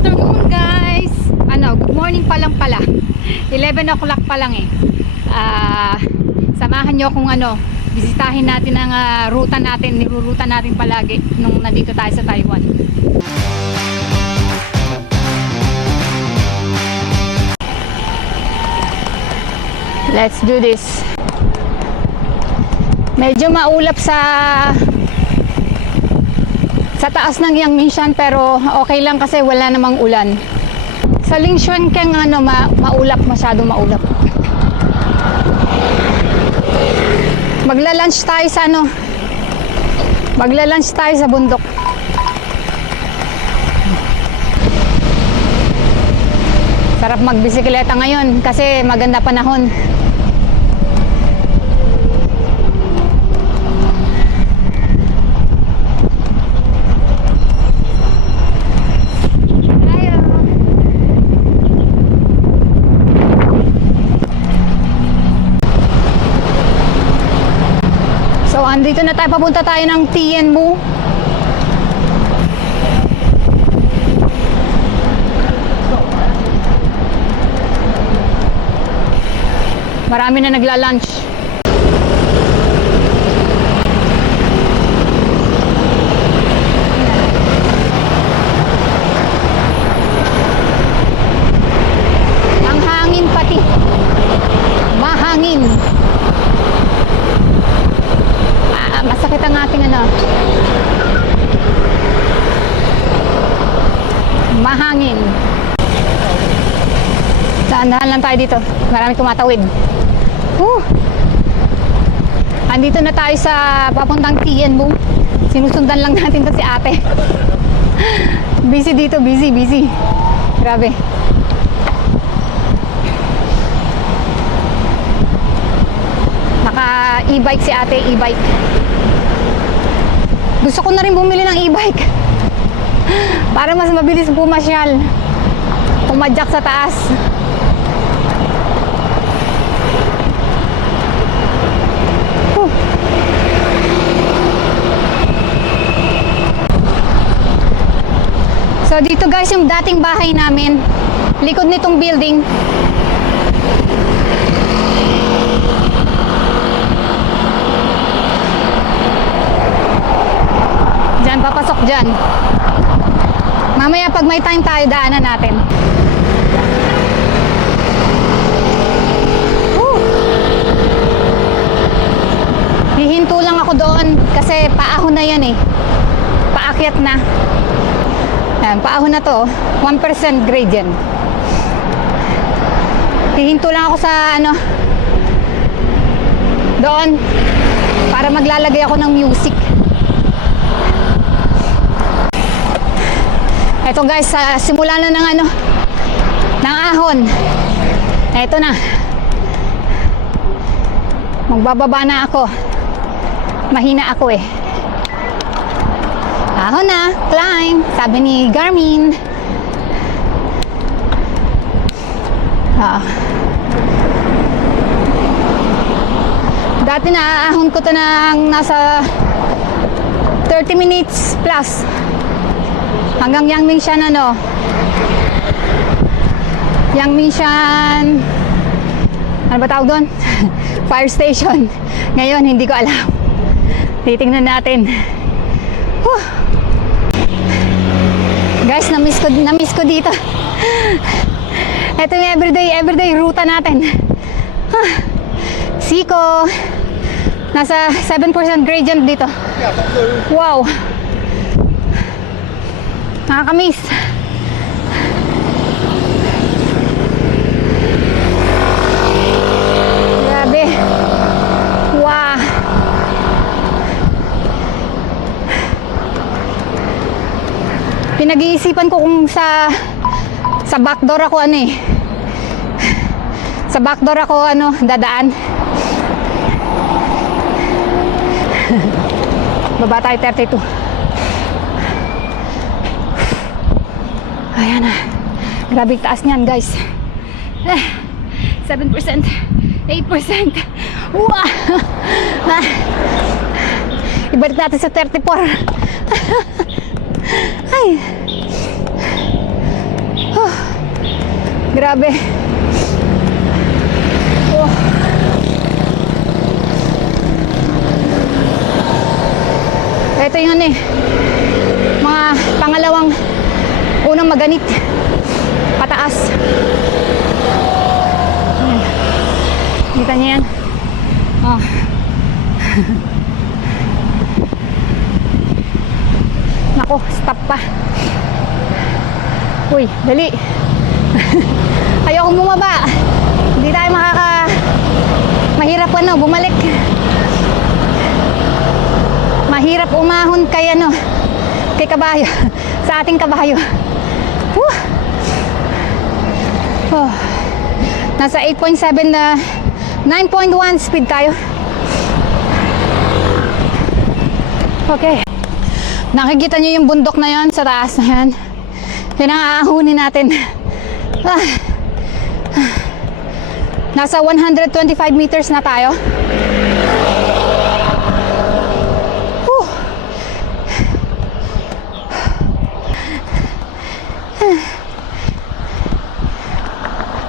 afternoon guys. Good morning pa lang pala. 11 o'clock pa lang eh. Samahan nyo kung bisitahin natin ang ruta natin, niruruta natin palagi nung nandito tayo sa Taiwan. Let's do this. Medyo maulap sa taas ng Yangmingshan, pero okay lang kasi wala namang ulan. Sa Lingshan keng maulap, masyadong maulap. Magla-lunch tayo sa magla-lunch tayo sa bundok. Sarap magbisikleta ngayon kasi maganda panahon. So, andito na tayo, papunta tayo ng Tianmu. Marami na nagla-lunch. Ang hangin pati. Mahangin. Masakit ang ating mahangin. Dahan-dahan lang tayo dito. Marami tumatawid. Andito na tayo sa papuntang Tianmu. Sinusundan lang natin to si ate. Busy dito, busy. Grabe. Naka e-bike si ate, e-bike. Gusto ko na rin bumili ng e-bike para mas mabilis pumasyal, pumadyak sa taas. So dito guys yung dating bahay namin, likod nitong building. Diyan, papasok dyan. Mamaya pag may time tayo, daanan natin. Hihinto lang ako doon kasi paahon na yan eh. Paakyat na. Ayan, paahon na to. 1% grade yan. Hihinto lang ako sa doon para maglalagay ako ng music. Ito guys, simula na ng ahon. Ito na. Magbababa na ako. Mahina ako eh. Ahon na, climb, sabi ni Garmin. Dati na ahon ko to ng nasa 30 minutes plus. Hanggang Yangmingshan Yangmingshan, ano ba tawag doon? Fire station. Ngayon hindi ko alam. Titingnan natin. Guys, na-miss ko dito. Ito yung everyday ruta natin. Siko. Nasa 7% gradient dito. Wow. Nakakamiss. Grabe. Wow. Pinag-iisipan ko kung sa backdoor ako sa backdoor ako dadaan. Baba tayo 32. Ayan na. Grabe taas niyan guys. 7%, 8%. Wow. Ibalik natin sa 34. Ay. Grabe. Oh. Ito yung ano eh, mga pangalawang unang maganit pataas. Ayan. Kita niyo yan? Oh. Nako, stop pa. Uy, dali. Ayokong bumaba. Hindi tayo mahirap bumalik. Mahirap umahon kay kay kabayo. Sa ating kabayo. Woo! Oh. Nasa 8.7 na 9.1 speed tayo. Okay. Nakikita niyo yung bundok na yan sa taas na yan. Yan ang aahunin natin. Ah. Nasa 125 meters na tayo.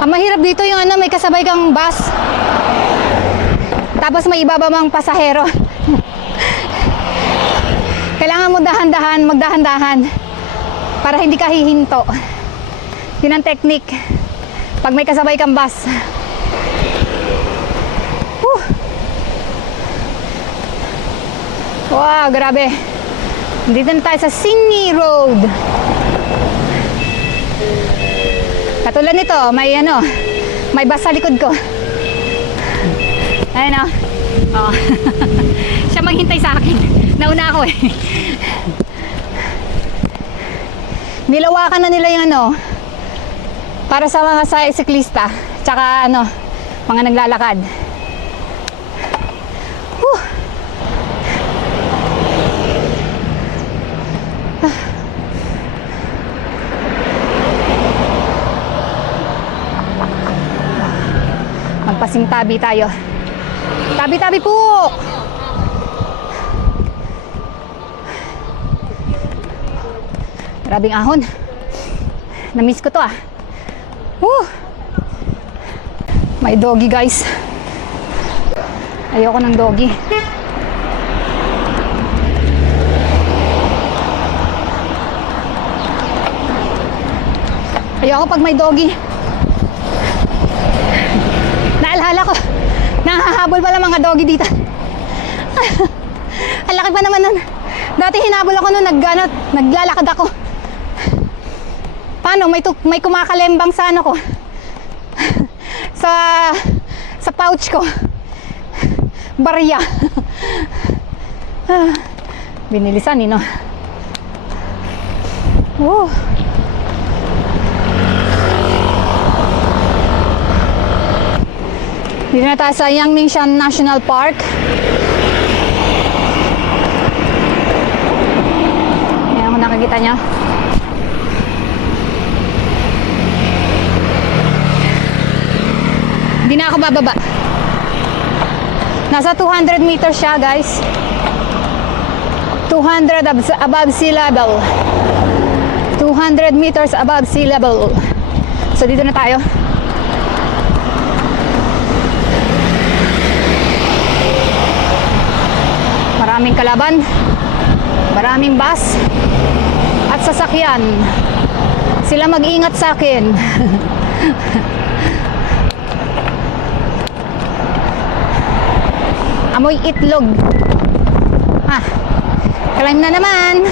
Ang mahirap dito yung may kasabay kang bus. Tapos may ibaba mang pasahero. Kailangan mo dahan-dahan, magdahan-dahan para hindi ka hihinto. Yun ang technique pag may kasabay kang bus. Wow, grabe. Dito na tayo sa Sydney Road. Katulad nito, may bus sa likod ko. Ayun oh. Siya maghintay sa akin. Nauna ako eh. Nilawakan na nila yung para sa mga siklista, tsaka mga naglalakad. Whew. Magpasingtabi tayo. Tabi-tabi po! Grabing ahon. Na-miss ko to ah. Woo! May doggy guys. Ayoko ng doggy. Ayoko pag may doggy. Naalala ko, nahahabol pala mga doggy dito. Ang laki pa naman nun. Dati hinabol ako nun, naglalakad ako. Paano? May kumakalembang sa ko. sa pouch ko. Barya. Binilisan no. Dito na tayo sa Yangmingshan National Park. Ayan kung nakikita nyo. Hindi na ako bababa. Nasa 200 meters siya guys. 200 above sea level. 200 meters above sea level. So dito na tayo. Maraming kalaban, maraming bus at sasakyan. Sila mag-ingat sa akin. Amoy itlog. Climb na naman.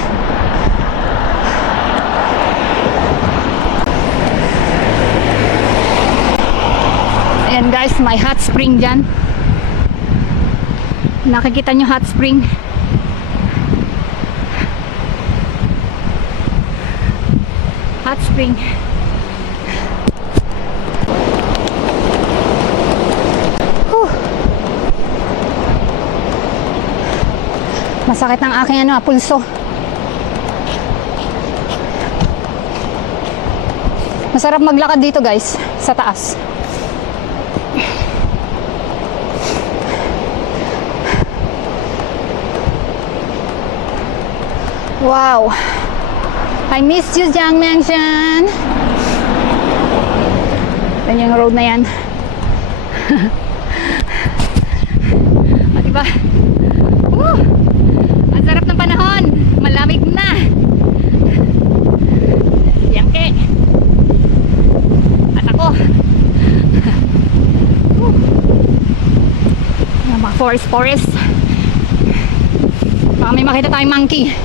Ayan guys, may hot spring dyan. Nakikita nyo hot spring. Hot spring. Masakit ng aking pulso. Masarap maglakad dito guys, sa taas. Wow. I miss you, Yangmingshan. Yan yung road na yan. O, diba? Woo! Ang sarap ng panahon. Malamig na. Yangke. At ako. Woo! Mga forest. Baka may makita tayong monkey.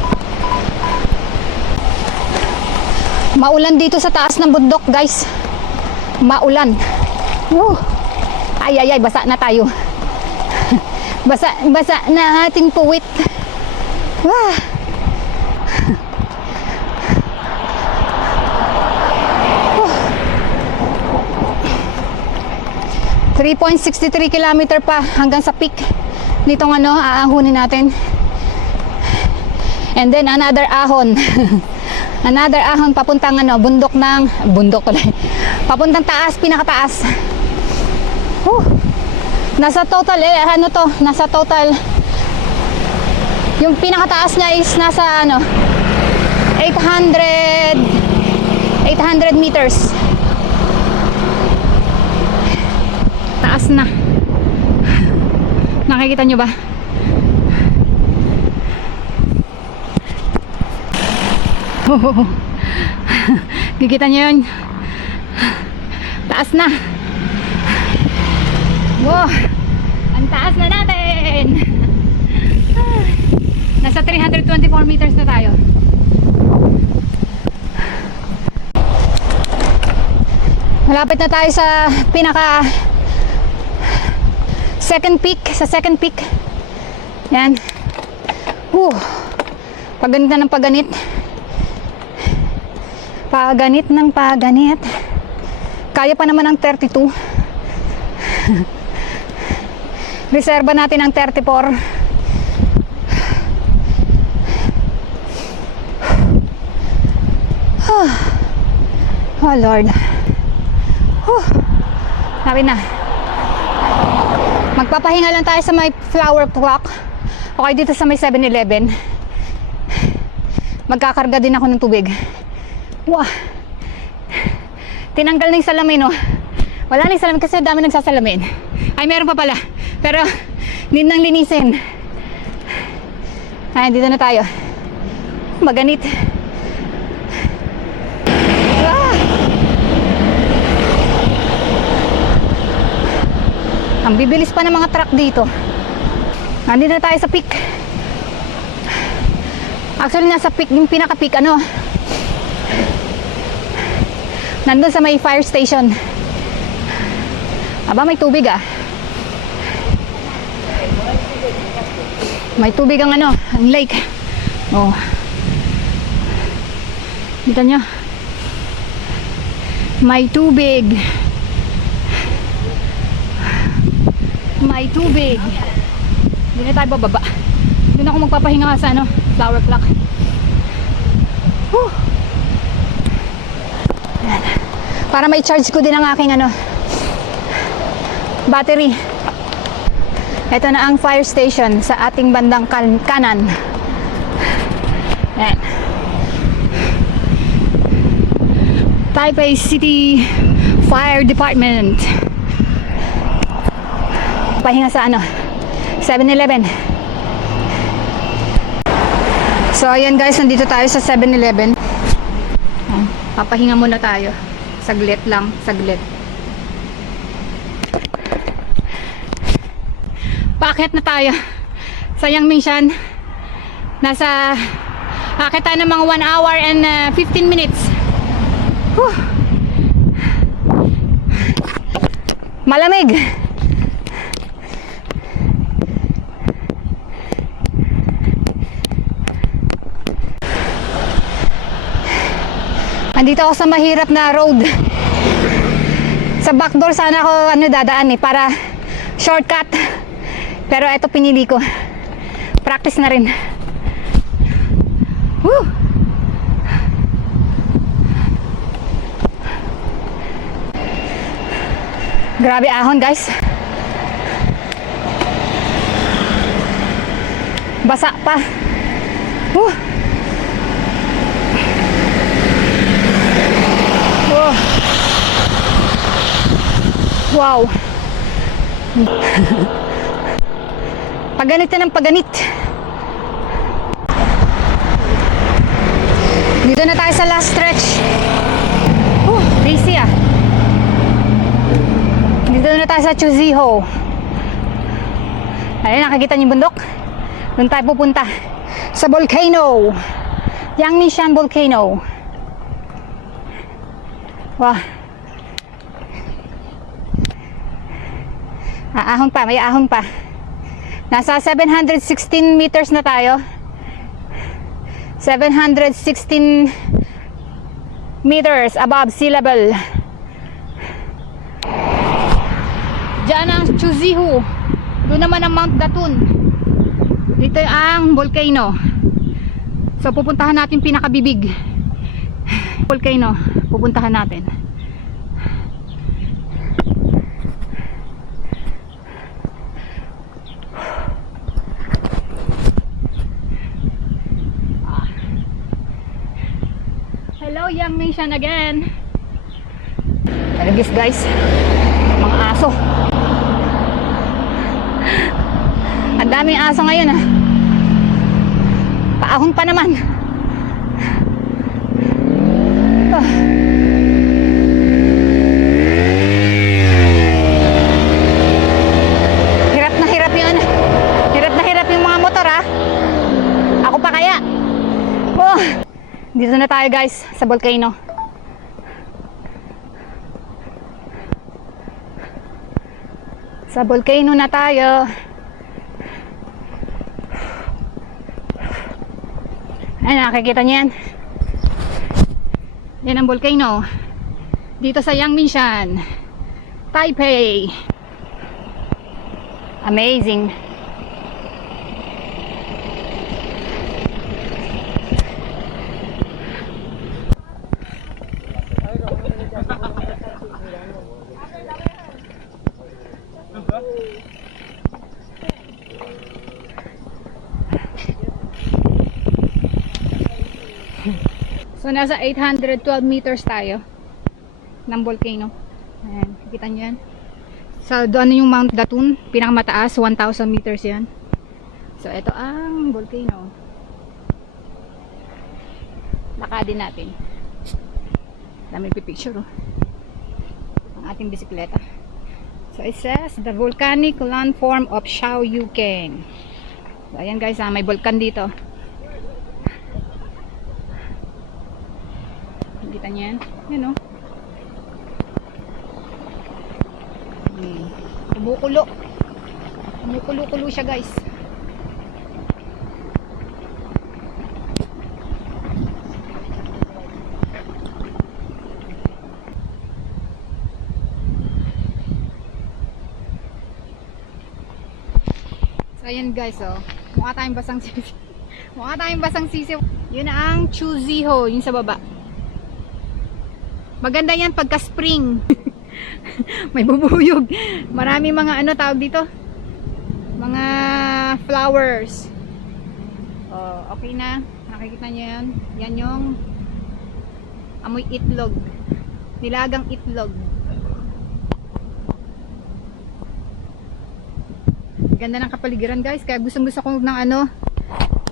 Maulan dito sa taas ng bundok, guys. Maulan. Woo! Ay, basa na tayo. Basa na ating puwit. Wah! 3.63 kilometer pa hanggang sa peak nitong aahunin natin. And then another ahon. Another ahon papuntang bundok tuloy. Papuntang taas, pinakataas. Nasa total nasa total yung pinakataas niya is nasa 800 meters. Taas na. Nakikita nyo ba? Kikita nyo yun? Taas na. Wow! Ang taas na natin! Nasa 324 meters na tayo. Malapit na tayo sa pinaka second peak. Yan. Paganit na ng paganit. Paganit ng paganit. Kaya pa naman ang 32. Reserba natin ang 34. Oh Lord. Sabi na. Magpapahinga lang tayo sa may flower clock. Okay, dito sa may 7-Eleven. Magkakarga din ako ng tubig. Wow. Tinanggal na yung salamin, oh. Wala na yung salamin kasi dami nagsasalamin. Ay, meron pa pala. Pero, hindi nang linisin. Ay, dito na tayo. Maganit. Ang bibilis pa ng mga truck dito. Nandito na tayo sa peak. Actually, nasa peak, yung pinaka-peak, nandun sa may fire station. Aba, may tubig ah. May tubig ang ang lake. Oh. Kita nyo? May tubig. May tubig. Hindi na tayo bababa. Doon ako magpapahinga sa flower clock. Para may charge ko din ang aking battery. Ito na ang fire station sa ating bandang kanan. Ayan. Taipei City Fire Department. Pahinga sa 7-Eleven. So ayan guys, nandito tayo sa 7-Eleven. Papahinga muna tayo. Saglit lang, saglit. Paakyat na tayo sa Yangmingshan. Nasa akit tayo ng mga 1 hour and 15 minutes. Malamig. Andito ako sa mahirap na road. Sa backdoor sana ako dadaan para shortcut. Pero eto pinili ko. Practice na rin. Woo! Grabe ahon, guys. Basa pa. Woo! Whoa. Wow. Paganit na ng paganit. Dito na tayo sa last stretch. Breezy ah. Dito na tayo sa Chuziho. Ayun, nakikita niyo yung bundok? Doon tayo pupunta sa volcano. Yangmingshan Volcano. Wow. Ahon pa, may ahon pa. Nasa 716 meters na tayo. 716 meters above sea level. Diyan ang Chuziho. Doon naman ang Mount Datun. Dito ang volcano. So pupuntahan natin pinakabibig volcano. Pupuntahan natin. Hello, Yangmingshan again. Talagis guys, mga aso. Ang daming aso ngayon ah. Paahon pa naman. Hirap na hirap yung ano. Hirap na hirap yung mga motor ah. Ako pa kaya. Dito na tayo guys sa volcano. Sa volcano na tayo. Ay, nakikita niyan. Yan ang volcano. Dito sa Yangmingshan, Taipei. Amazing. So nasa 812 meters tayo ng volcano. Ayan, kita nyo yan. So doon yung Mount Datun, pinakamataas, 1,000 meters yan. So ito ang volcano. Lakadin natin. Dami pipicture oh. Ang ating bisikleta. So it says the volcanic landform of Shaoyuken. So ayan guys, may volcan dito. Kita niyan? Yan o. Kumukulo. Kumukulo-kulo siya guys. So ayan guys oh. Mukha tayong basang sisi. Mukha tayong basang sisi. Yun ang Chuziho, yun sa baba. Maganda yan pagka spring. May bubuyog. Marami mga ano tawag dito. Mga flowers. Oh, okay na. Nakikita niyo yan. Yan yung amoy itlog. Nilagang itlog. Ganda ng kapaligiran guys. Kaya gustong gusto ko ng ano.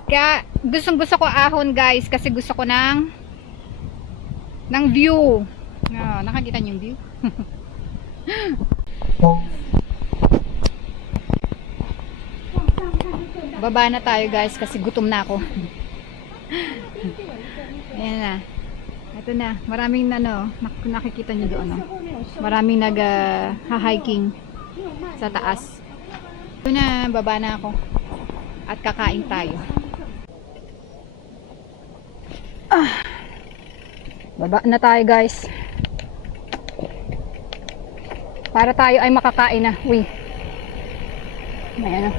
Kaya gustong gusto ko ahon guys. Kasi gusto ko ng view. Oh, nakakita niyo yung view? Baba na tayo guys kasi gutom na ako. Ayan na. Ito na. Maraming nakikita niyo doon. Maraming nag-hiking sa taas. Ito na. Baba na ako. At kakain tayo. Baba na tayo guys. Para tayo ay makakain na. Uy. May ano.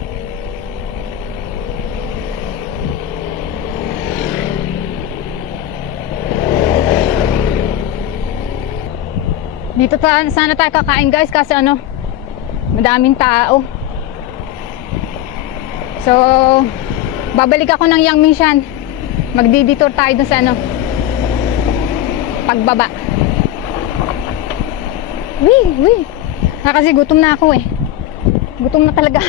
Dito sana tayo kakain guys kasi ano, madaming tao. So, babalik ako ng Yangmingshan. Magdi-detour tayo dun sa ano, pagbaba. Wee! Kasi gutom na ako eh. Gutom na talaga.